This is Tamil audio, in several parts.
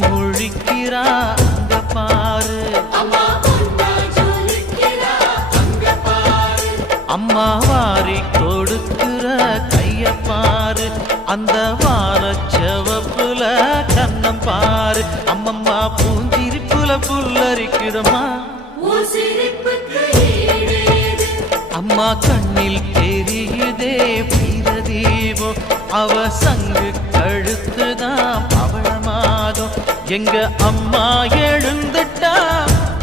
முழிக்கிறா அங்க பாரு, அம்மா வாரி கொடுக்கிற கைய பாரு, அந்த வாரச்சவப்புல கண்ணம் பாரு, அம்மம்மா பூஞ்சிரிப்புல புல்லரிக்குதம்மா, அம்மா கண்ணில் தெரியுதே வீரதீபம், அவ சங்கு கழுத்துதான் பவளமாகும், எங்க அம்மா எழுந்துட்டா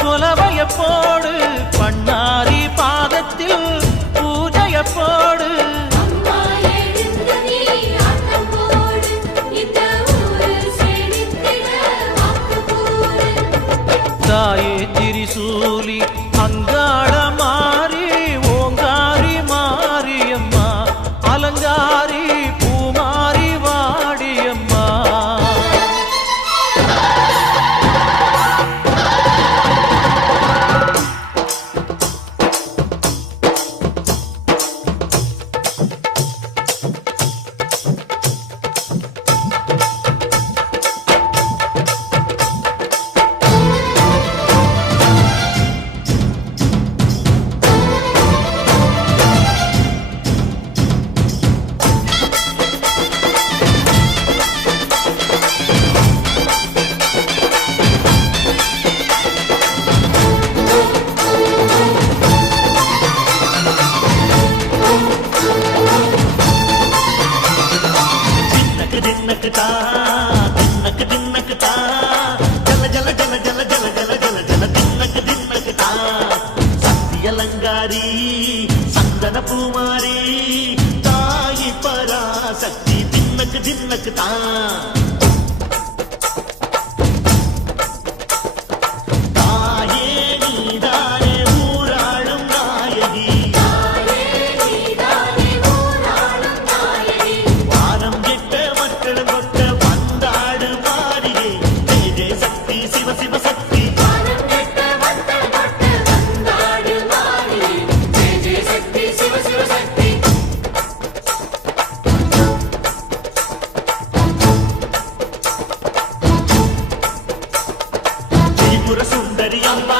கொலவைய போடு, பண்ணாரி பாதத்தில் பூஜைய போடு. தாயே திரிசூலி அங்காள மாறி ஓங்காரி மாரியம்மா, அலங்காரி பூமாரி வாடியம்மா. சக்தியலங்காரி சந்தன பூமாரி தாயி பராசக்தி தின்னக்கு தின்னக்கு தான், தாயே நீதானே ஊராளும் நாயகி, வாரம் கெட்ட மக்கள் கொட்ட வந்தாடு மாறியே, ஜெய ஜெய சக்தி சிவ சிவ சக்தி. சுந்தரி அம்மா